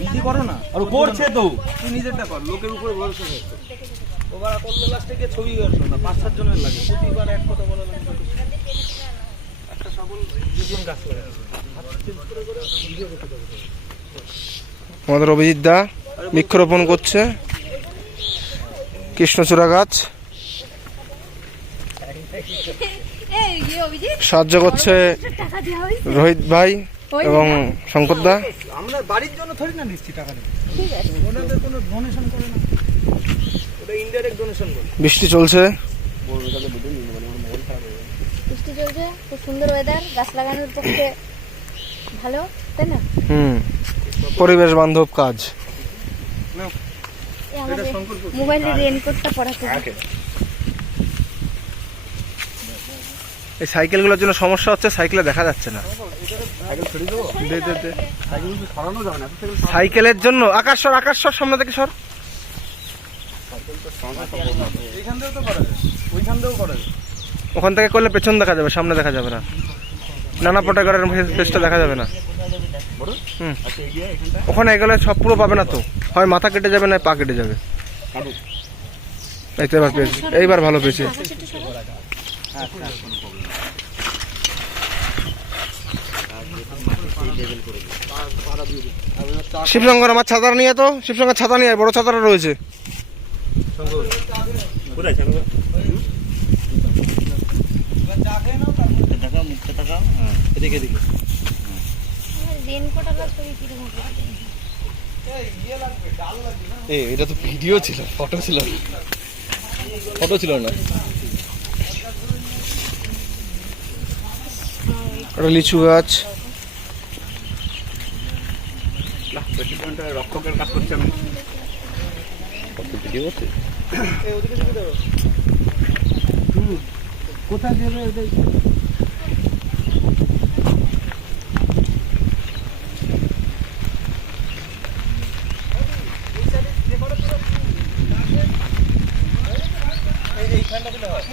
নিজে করো না, আর করছে তো। তুই নিজেরটা কর, লোকের উপরে ভরসা করছে। ওবার করলে লাস্টে গিয়ে ছবি আসলো না, 5-7 জনের লাগে, প্রতিবার এক কথা বলা লাগে। একটা সফল জীবন গাছ করে আমাদের অভিজিৎ দা বৃক্ষরোপণ করছে কৃষ্ণচূড়া গাছ, সাহায্য করছে রোহিত ভাই এবং শঙ্কর দা। আমরা বাড়ির জন্য থরি না নিচ্ছি টাকা দিয়ে, ওনাদের কোনো ডোনেশন করে না, ওটা ইনডাইরেক্ট ডোনেশন করে। বৃষ্টি চলছে, বৃষ্টি চলছে, খুব সুন্দর ওয়েদার, গাছ লাগানোর পক্ষে ভালো, তাই না? পরিবেশ বান্ধব কাজ। মোবাইলে রেনকোটটা পরাতে এই সাইকেলগুলোর জন্য সমস্যা হচ্ছে, সাইকেলে দেখা যাচ্ছে না। সাইকেলের জন্য আকাশ সর সামনে থেকে সর। এইখান থেকেও তো করা যায়, ওইখান থেকেও করা যায়। ওখান থেকে করলে পেছন দেখা যাবে, সামনে দেখা যাবে না। নানা পটাকারের ফেসটা দেখা যাবে না। ওখানে এগুলো সব পুরো পাবে না তো, হয় মাথা কেটে যাবে না পা কেটে যাবে। এইবার পেয়েছি, এইবার ভালো পেয়েছি। শিবশঙ্কর আমার ছাতা নিয়ে, তো শিবশঙ্কর ছাতা নিয়ে, বড় ছাতাটা রয়েছে। এটা তো ভিডিও ছিল, ফটো ছিল না। একটা লিচু গাছ, রক্ষকের কাজ করছে। আমি ভিডিও আছে কোথায় দেবে ওটাই। এইখানটা দিলে হয়।